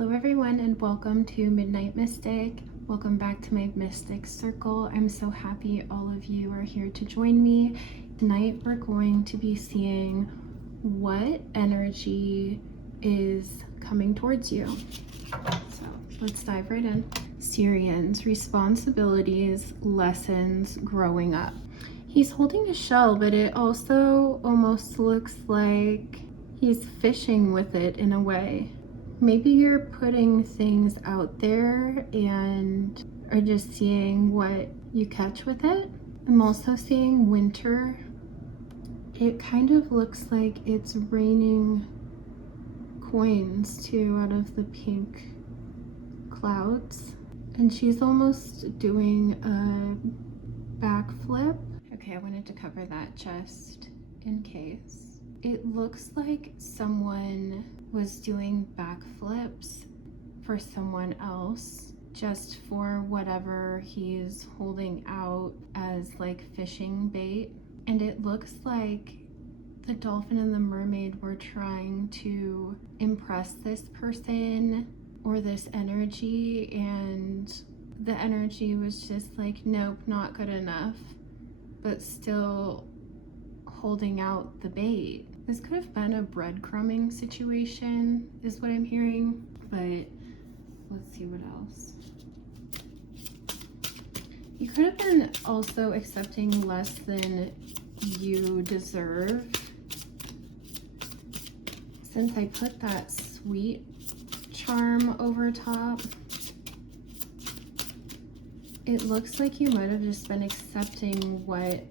Hello everyone and welcome to Midnight Mystic. Welcome back to my Mystic Circle. I'm so happy all of you are here to join me. Tonight we're going to be seeing what energy is coming towards you. So let's dive right in. Syrians, responsibilities, lessons, growing up. He's holding a shell, but it also almost looks like he's fishing with it in a way. Maybe you're putting things out there and are just seeing what you catch with it. I'm also seeing winter. It kind of looks like it's raining coins too out of the pink clouds. And she's almost doing a backflip. Okay, I wanted to cover that just in case. It looks like someone was doing backflips for someone else just for whatever he's holding out as like fishing bait. And it looks like the dolphin and the mermaid were trying to impress this person or this energy, and the energy was just like, nope, not good enough, but still holding out the bait. This could have been a breadcrumbing situation, is what I'm hearing, but let's see what else. You could have been also accepting less than you deserve. Since I put that sweet charm over top, it looks like you might have just been accepting what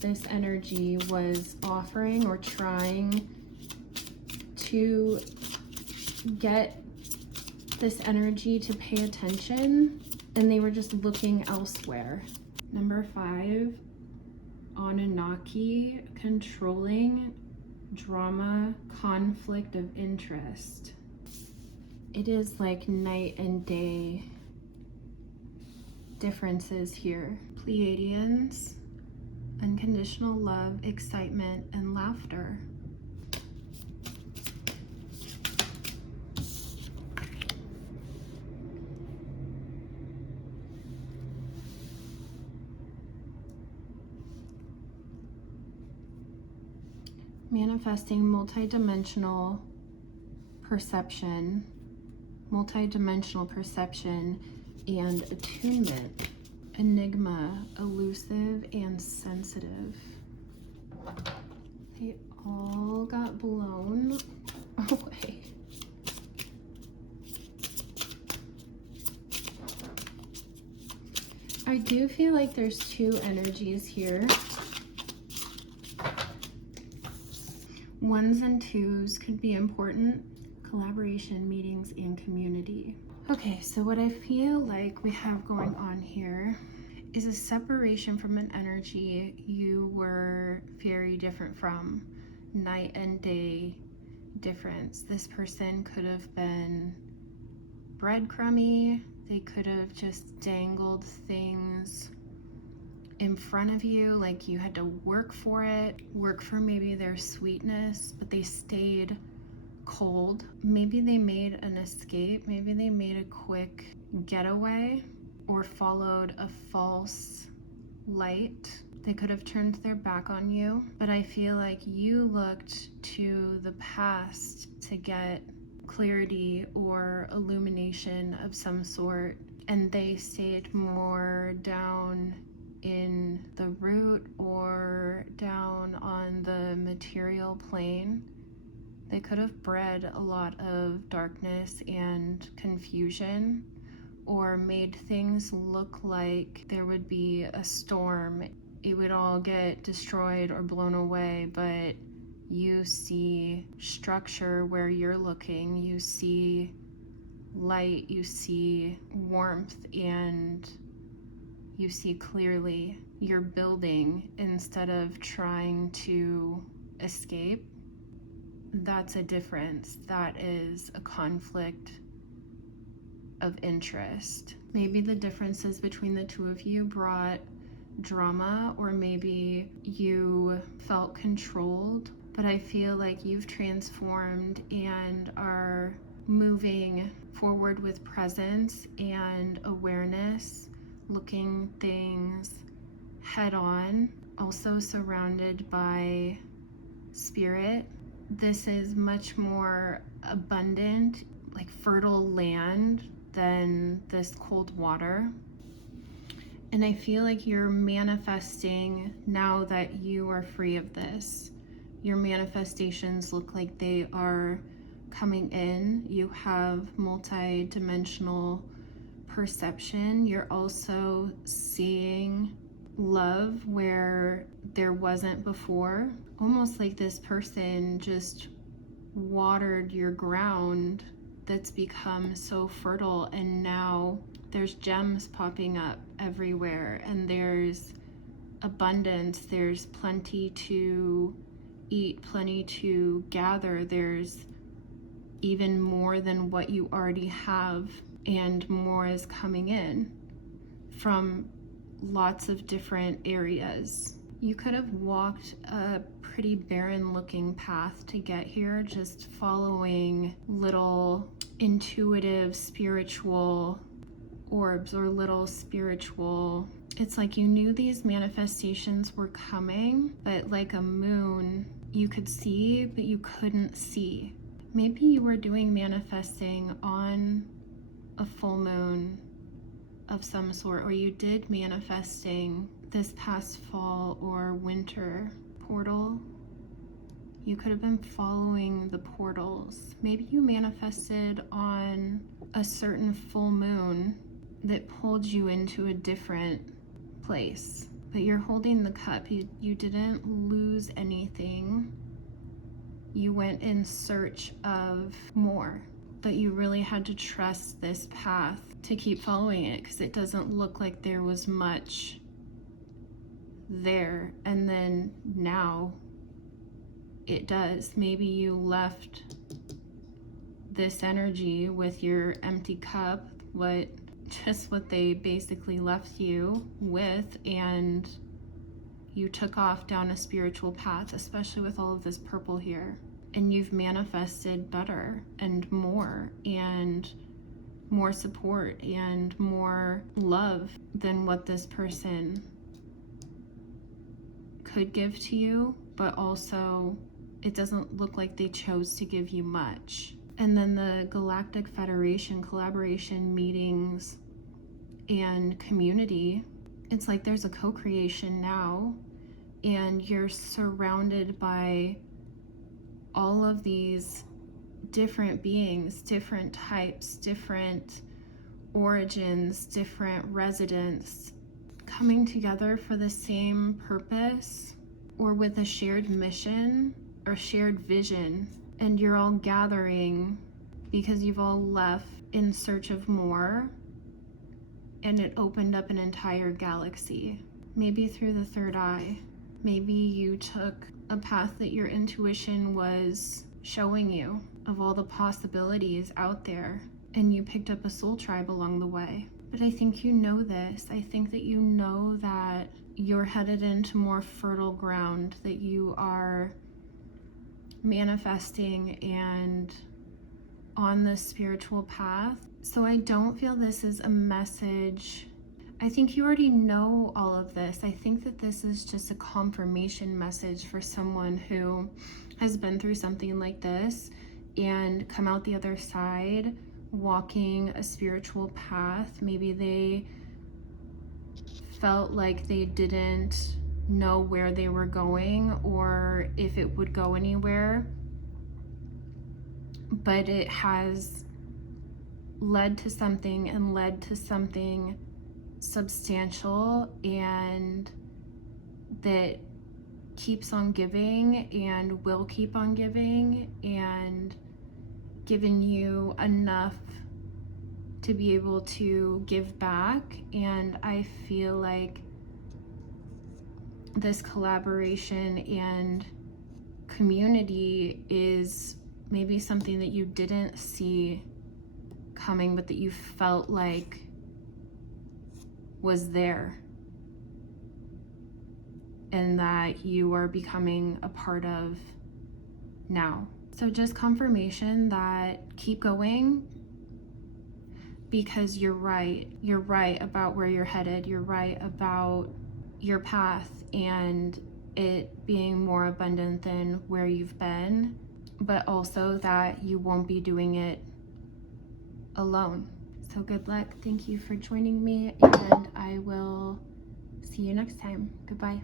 this energy was offering or trying to get this energy to pay attention, and they were just looking elsewhere. Number 5, Anunnaki, controlling, drama, conflict of interest. It is like night and day differences here. Pleiadeans, unconditional love, excitement, and laughter. Manifesting multidimensional perception, and attunement. Enigma, elusive and sensitive. They all got blown away. I do feel like there's 2 energies here. 1s and 2s could be important. Collaboration, meetings, and community. Okay, so what I feel like we have going on here is a separation from an energy you were very different from. Night and day difference. This person could have been breadcrumby. They could have just dangled things in front of you, like you had to work for it, work for maybe their sweetness, but they stayed cold. Maybe they made an escape, maybe they made a quick getaway or followed a false light. They could have turned their back on you, but I feel like you looked to the past to get clarity or illumination of some sort, and they stayed more down in the root or down on the material plane. They could have bred a lot of darkness and confusion, or made things look like there would be a storm. It would all get destroyed or blown away, but you see structure where you're looking. You see light, you see warmth, and you see clearly. You're building instead of trying to escape. That's a difference. That is a conflict of interest. Maybe the differences between the 2 of you brought drama, or maybe you felt controlled, but I feel like you've transformed and are moving forward with presence and awareness, looking things head on, also surrounded by spirit. This is much more abundant, like fertile land than this cold water. And I feel like you're manifesting now that you are free of this. Your manifestations look like they are coming in. You have multi-dimensional perception. You're also seeing love where there wasn't before. Almost like this person just watered your ground that's become so fertile, and now there's gems popping up everywhere, and there's abundance, there's plenty to eat, plenty to gather, there's even more than what you already have, and more is coming in from lots of different areas. You could have walked a pretty barren looking path to get here, just following little intuitive spiritual orbs or little spiritual, it's like you knew these manifestations were coming, but like a moon, you could see, but you couldn't see. Maybe you were doing manifesting on a full moon of some sort, or you did manifesting this past fall or winter portal. You could have been following the portals. Maybe you manifested on a certain full moon that pulled you into a different place, but you're holding the cup. You didn't lose anything. You went in search of more, but you really had to trust this path to keep following it, because it doesn't look like there was much there. And then now it does. Maybe you left this energy with your empty cup, just what they basically left you with, and you took off down a spiritual path, especially with all of this purple here, and you've manifested better and more support and more love than what this person could give to you, but also it doesn't look like they chose to give you much. And then the Galactic Federation collaboration meetings and community, it's like there's a co-creation now, and you're surrounded by all of these different beings, different types, different origins, different residents, coming together for the same purpose or with a shared mission or shared vision. And you're all gathering because you've all left in search of more, and it opened up an entire galaxy. Maybe through the third eye. Maybe you took a path that your intuition was showing you of all the possibilities out there, and you picked up a soul tribe along the way. But I think you know this. I think that you know that you're headed into more fertile ground, that you are manifesting and on this spiritual path. So I don't feel this is a message. I think you already know all of this. I think that this is just a confirmation message for someone who has been through something like this and come out the other side walking a spiritual path. Maybe they felt like they didn't know where they were going or if it would go anywhere, but it has led to something and led to something substantial and that keeps on giving and will keep on giving and giving you enough to be able to give back. And I feel like this collaboration and community is maybe something that you didn't see coming, but that you felt like was there, and that you are becoming a part of now. So just confirmation that keep going, because you're right. You're right about where you're headed. You're right about your path and it being more abundant than where you've been, but also that you won't be doing it alone. So good luck. Thank you for joining me, and I will see you next time. Goodbye.